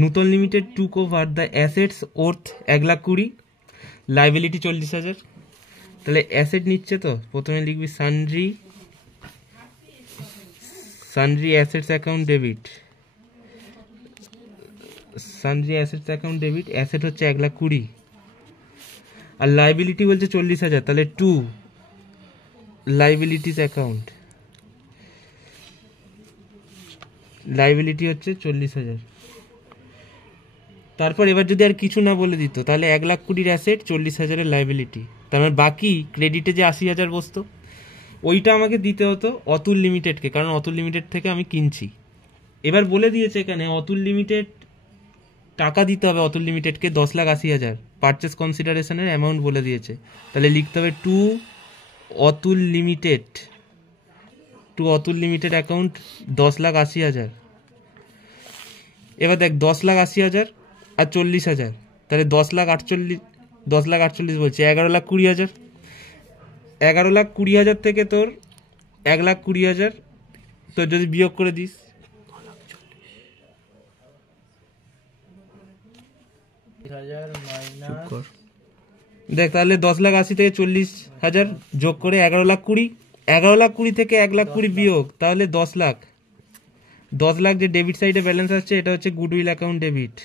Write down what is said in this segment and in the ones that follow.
নূতন limited took over the assets worth 1,20,000, liability 40,000। তাহলে asset নিচ্ছে, তো প্রথমে লিখবি sundry assets account debit, sundry assets account debit, asset হচ্ছে 1,20,000 আর লাইবিলিটি বলছে 40,000, তাহলে টু লাইবিলিটিস অ্যাকাউন্ট, লাইবিলিটি হচ্ছে 40,000। তারপর এবার যদি আর কিছু না বলে দিত, তাহলে 1,20,000 অ্যাসেট, 40,000 বাকি ক্রেডিটে যে 80,000 বসতো, ওইটা আমাকে দিতে হতো অতুল লিমিটেডকে, কারণ অতুল লিমিটেড থেকে আমি কিনছি। এবার বলে দিয়েছে এখানে অতুল লিমিটেড টাকা দিতে হবে, অতুল লিমিটেডকে 10,80,000 পারচেস কনসিডারেশনের অ্যামাউন্ট বলে দিয়েছে। তাহলে লিখতে হবে টু অতুল লিমিটেড অ্যাকাউন্ট 10,80,000। এবার দেখ 10,80,000 আর 40,000, তাহলে 10,48,000 বলছে 11,20,000। 11,20,000 থেকে তোর 1,20,000 তোর যদি বিয়োগ করে দিস, দেখ তাহলে 10,80,000 থেকে 40,000 যোগ করে 11,20,000, 11,20,000 থেকে 1,20,000 বিয়োগ, তাহলে 10,00,000। 10,00,000 যে ডেবিট সাইডে ব্যালেন্স আসছে, এটা হচ্ছে গুডউইল অ্যাকাউন্ট ডেবিট।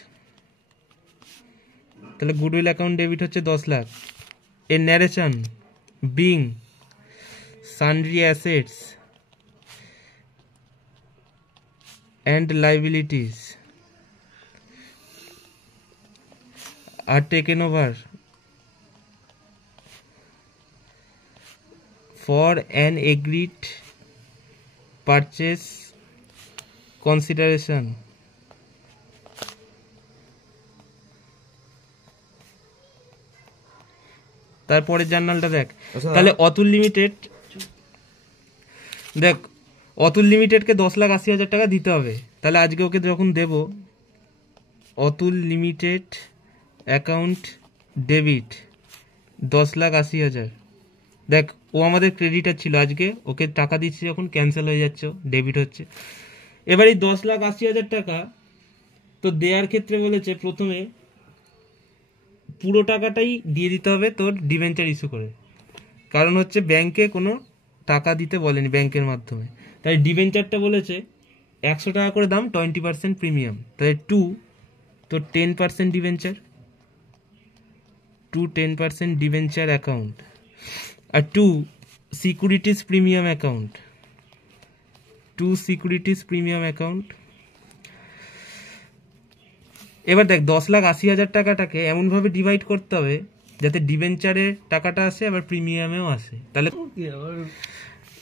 তাহলে গুডউইল অ্যাকাউন্ট ডেবিট হচ্ছে 10,00,000। এর narration being sundry assets and liabilities are taken over for an agreed purchase consideration. তারপরের জার্নালটা দেখ, তাহলে অতুল লিমিটেডকে 10,80,000 টাকা দিতে হবে। তাহলে আজকে ওকে যখন দেব অতুল লিমিটেড অ্যাকাউন্ট ডেবিট 10,80,000, দেখ ও আমাদের ক্রেডিটার ছিল, আজকে ওকে টাকা দিচ্ছি যখন ক্যান্সেল হয়ে যাচ্ছে, ডেবিট হচ্ছে। এবার এই 10,80,000 টাকা তো দেওয়ার ক্ষেত্রে বলেছে প্রথমে পুরো টাকাটাই দিয়ে দিতে হবে তোর ডিবেঞ্চার ইস্যু করে, কারণ হচ্ছে ব্যাংকে কোনো টাকা দিতে বলেনি ব্যাংকের মাধ্যমে। তাই ডিবেঞ্চারটা বলেছে 100 টাকা করে দাম, 20% প্রিমিয়াম। তাই টু তোর 10% ডিবেঞ্চার, 10% ডিবেঞ্চার অ্যাকাউন্ট, আর 2 securities premium account, 2 securities premium account. এবার দেখ 10,80,000 টাকাটাকে এমনভাবে ডিভাইড করতে হবে যাতে ডিবেঞ্চারে টাকাটা আসে আবার প্রিমিয়ামেও আসে। তাহলে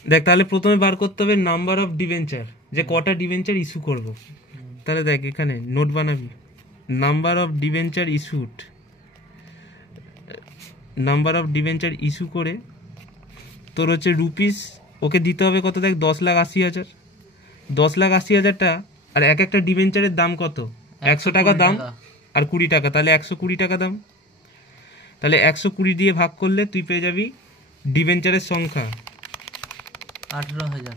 দেখ, তাহলে প্রথমে বার করতে হবে নাম্বার অফ ডিবেঞ্চার, যে কটা ডিবেঞ্চার ইস্যু করব। তাহলে দেখ এখানে নোট বানাবি, number of debenture issued, number of debenture issue করে তোর হচ্ছে রুপিস ওকে দিতে হবে কত, দেখ 10,80,000, 10,80,000টা, আর এক একটা ডিবেঞ্চারের দাম কত, 100 টাকা দাম আর 20 টাকা, তাহলে 120 টাকা দাম। তাহলে 120 দিয়ে ভাগ করলে তুই পেয়ে যাবি ডিবেঞ্চারের সংখ্যা 18,000,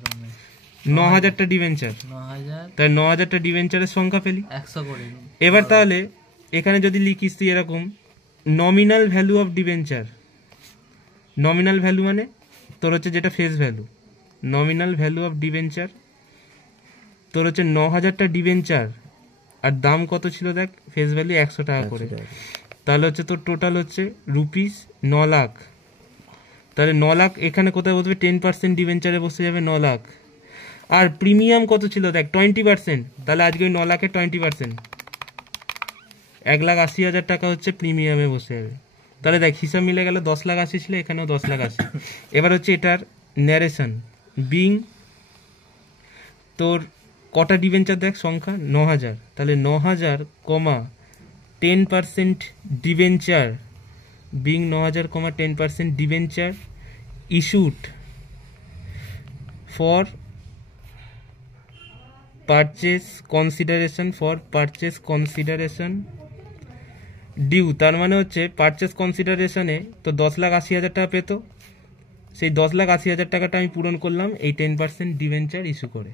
9,000টা ডিবেঞ্চার, তাহলে 9,000টা ডিবেঞ্চারের সংখ্যা পেলি 100 করে। এবার তাহলে এখানে যদি লিখিস তুই এরকম nominal value of debenture, nominal value মানে তোর হচ্ছে যেটা face value, nominal value of debenture তোর হচ্ছে 9,000টা ডিবেঞ্চার আর দাম কত ছিল দেখ, ফেস ভ্যালু 100 টাকা করে, তাহলে হচ্ছে তোর টোটাল হচ্ছে রুপিস 9 লাখ। তাহলে 9 লাখ এখানে কোথায় বসবে, 10% ডিবেঞ্চারে বসে যাবে 9 লাখ। আর প্রিমিয়াম কত ছিল দেখ 20%, তাহলে আজকে ওই 9 লাখের 20% 1,80,000 টাকা হচ্ছে প্রিমিয়ামে বসে যাবে। তাহলে দেখ হিসাব মিলে গেল, 10,80,000 ছিল, এখানেও 10,80,000। এবার হচ্ছে এটার ন্যারেশন বিং তোর কটা ডিবেঞ্চার দেখ সংখ্যা 9,000, তাহলে 9,000, 10% debenture, being 9,000, 10% debenture issued for purchase consideration due. তার মানে হচ্ছে পারচেস কনসিডারেশনে তো 10,80,000 টাকা পেতো, সেই 10,80,000 টাকাটা আমি পূরণ করলাম এই 10% ডিবেঞ্চার ইস্যু করে।